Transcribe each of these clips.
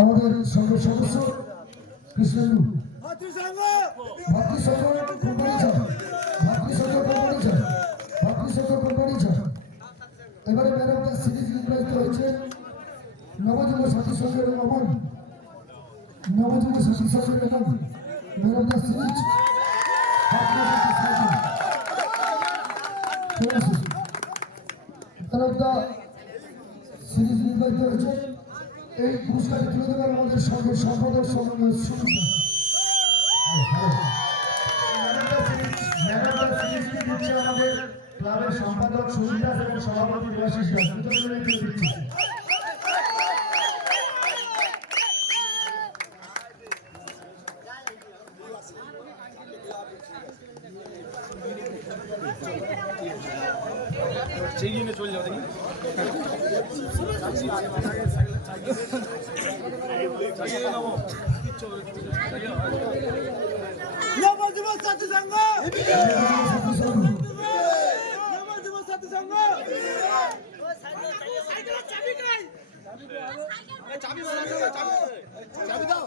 আমাদের সংঘের সদস্য, কৃষ্ণেন্দু। ভাতৃসংঘ কোম্পানি চা ভাতৃসংঘ কোম্পানি চা এবারে ম্যাডামদের সিরিজ নির্বাচিত হয়েছে নবযুব সাথী সংঘের অমন নবযুব সাথী তারা নির্বাচিত হয়েছে এই পুরস্কারটি তুলে দেবেন আমাদের সঙ্গে সুবিধা আমাদের সম্পাদক সুবিধা এবং সভাপতি দেবাশিস দাস দেখি নবযুব সাথী সংঘ নবযুব সাথী সংঘ চাবি দাও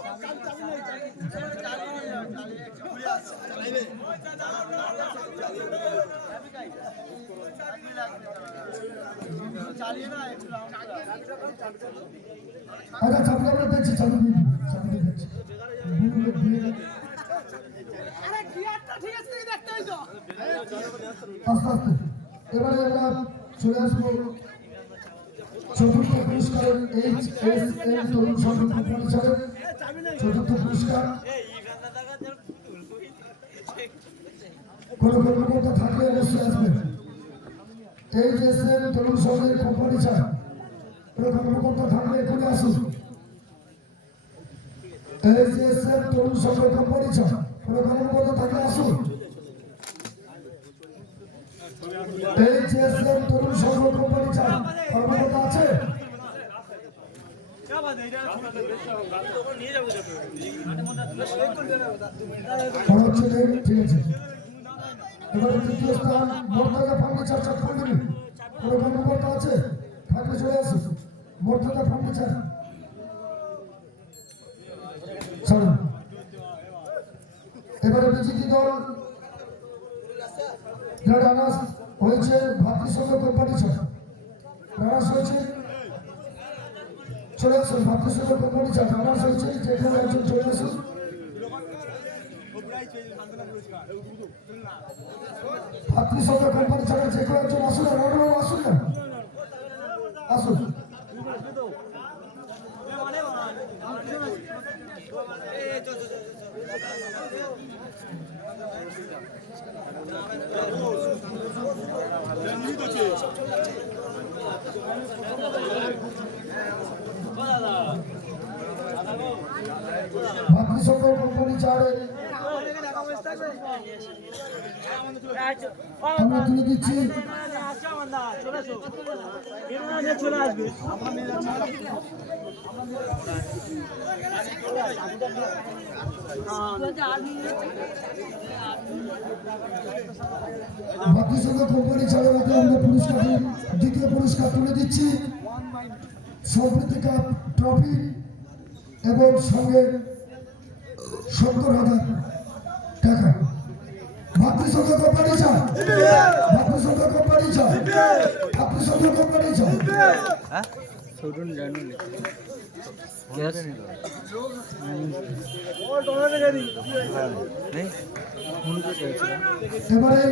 আচ্ছা চাপলে আমরা দেখছি দিয়ে দিন দিয়ে দেখছি আরে গিয়ারটা ঠিক আছে দেখতে হইতো আস্তে আস্তে। এবারে আমরা চলে আসব চতুর্থ পুরস্কার H S M Tarun Sangha পরিচালক। চতুর্থ পুরস্কার। কোনো কর্মকর্তা থাকলে অবশ্যই আসবেন। H S M Tarun company চা কোনো কর্মকর্তা থাকলে এখানে আসুন। H S M Tarun company চা কোনো কর্মকর্তা থাকলে আসুন। এইচএসএম তরুণ সংঘ কোম্পানি চা কর্মকর্তা আছে। ঠিক আছে। এবারে তৃতীয় স্থান মর্যাদা ফার্নিচার চট্টগ্রামে কোনো কর্মকর্তা আছে। থাকলে চলে আসুন মর্যাদা ফার্নিচার। ছাড়ুন এবারে বিজেপি দল। রানাস হয়েছে ভাতৃসংঘ কোম্পানি ছয় রানাস হয়েছে। চলে আসুন ভাতৃসংঘ কোম্পানি ছয় রানাস হয়েছে, যেখানে একজন চলে আসুন। কোনো একজন আসুন কোম্পানি চারে আমরা কোম্পানি আমরা পুরস্কার দ্বিতীয় পুরস্কার তুলে দিচ্ছি। সমৃদ্ধি কাপ ট্রফি এবং সঙ্গে সত্তর হাজার। টাকা বাপু সঙ্গে কোম্পানি চাও বাপু সঙ্গে কোম্পানি চাও বাপু সঙ্গে কোম্পানি চাও সরুন জানুন यस এবারে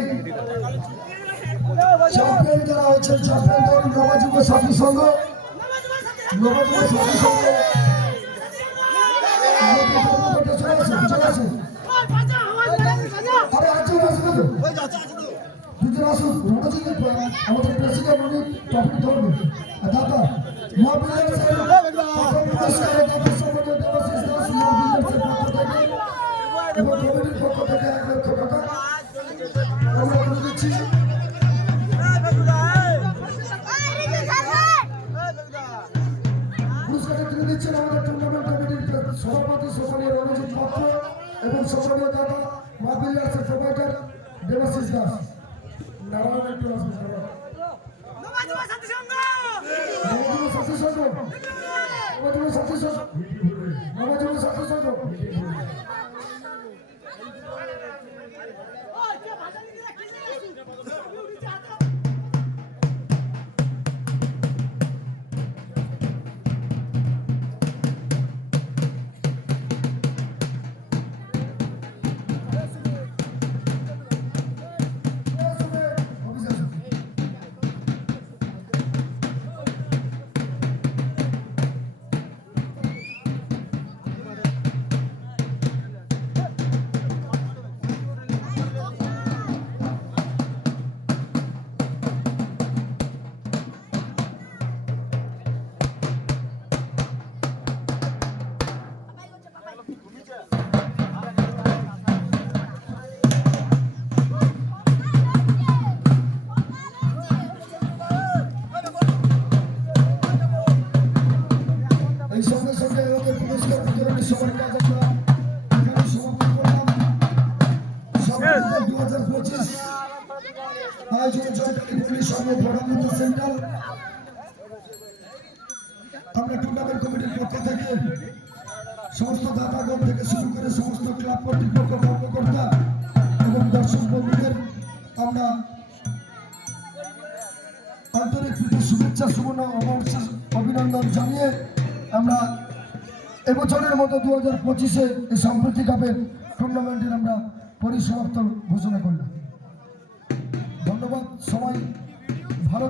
চ্যাম্পিয়ন যারা হচ্ছেন চ্যাম্পিয়ন দল নবযুগ সাথী সংঘ টাকা আমরা তুলে দিচ্ছি। পুরস্কারটা তুলে দিচ্ছেন আমাদের টুর্নামেন্ট কমিটির সভাপতি, সম্মানীয় রণজিৎ পাত্র এবং সম্মানীয় দাদা মহাবিদ্যালয়ের প্রোভাইডার দেবাশিস দাস। নারায়ণ একটু। নবযুব সাথী সংঘ আমরা টুর্নামেন্ট কমিটির পক্ষ সমস্ত থেকে শুরু করে সমস্ত ক্লাব আমরা আন্তরিক শুভেচ্ছা অভিনন্দন জানিয়ে আমরা এবছরের মতো দু হাজার পঁচিশে এই সম্প্রতি কাপের টুর্নামেন্টের আমরা পরিসমাপ্ত ঘোষণা করলাম। ধন্যবাদ সবাই ভালো